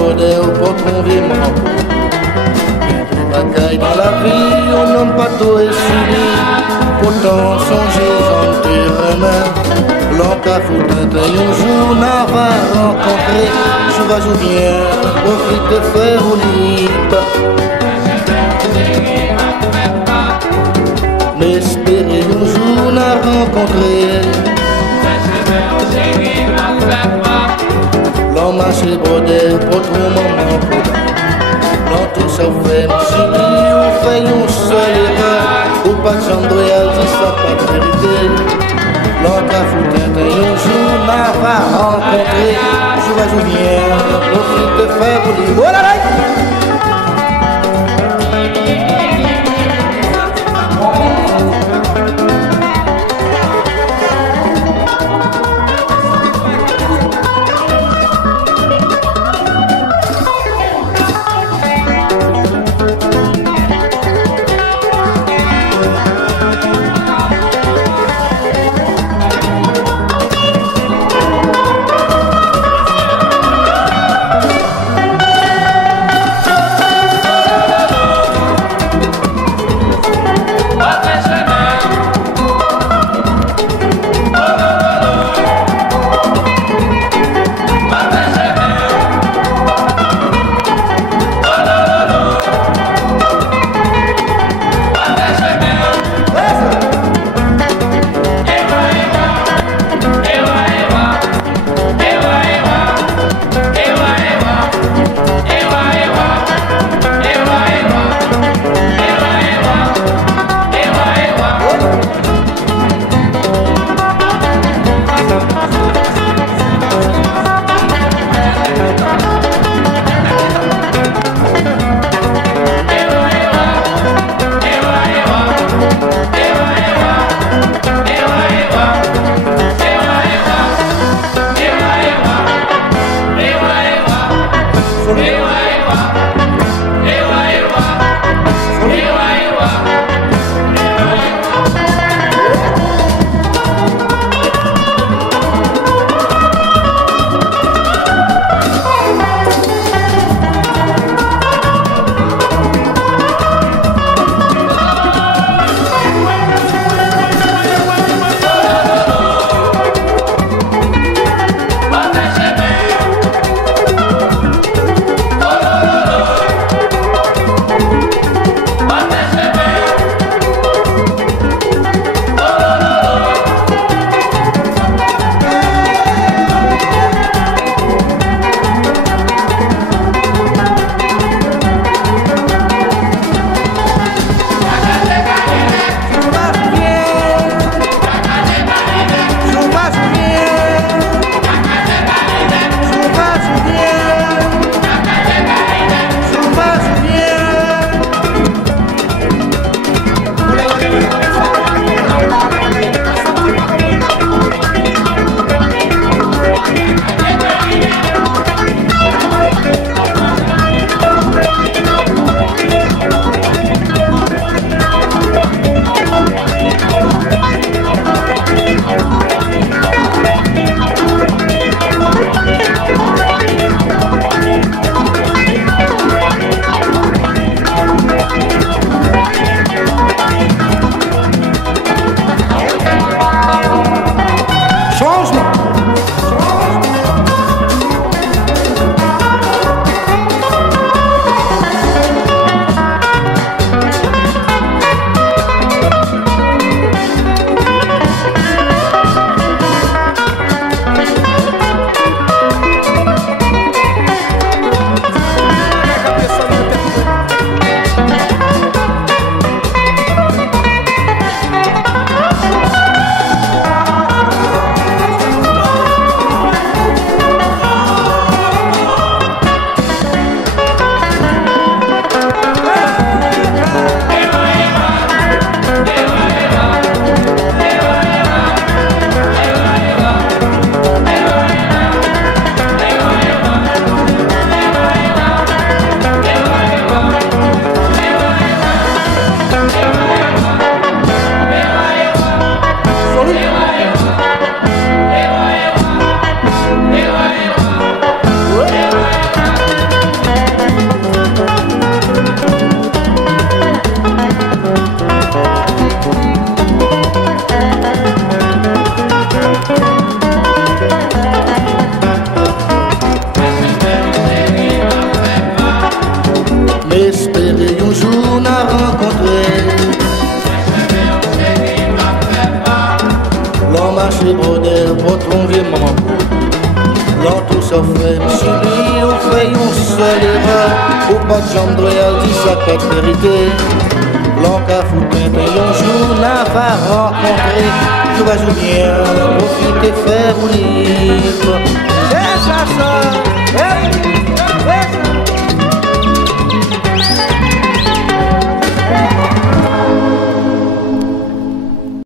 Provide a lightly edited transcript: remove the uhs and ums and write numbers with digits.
bonnet au patron vivement. Des bagailles dans la vie, on nomme pas tout et subi. Pourtant, songer, j'en tire main. L'encre à foutre un jour, n'a pas rencontré. Je vais ou bien, profite de faire au libre. Mais espérer un jour, n'a rencontré. L'homme marché brodé, pour tout moment. Dans tout ça, vous faites si vous faites une seule erreur. Ou pas de chambre réalité, ça pas de vérité. L'autre a foutu un jour, n'a pas rencontré. Je vais ou bien, profite de faire pour dire voilà là. votre vieux maman. Dans tout ça fait, monsieur, on fait une seule erreur. Ou pas de jambe de réalité, ça peut être vérité. L'enca foutre un jour, n'a pas rencontré. Tout va jouer bien, profiter, faire ou libre. C'est ça, ça.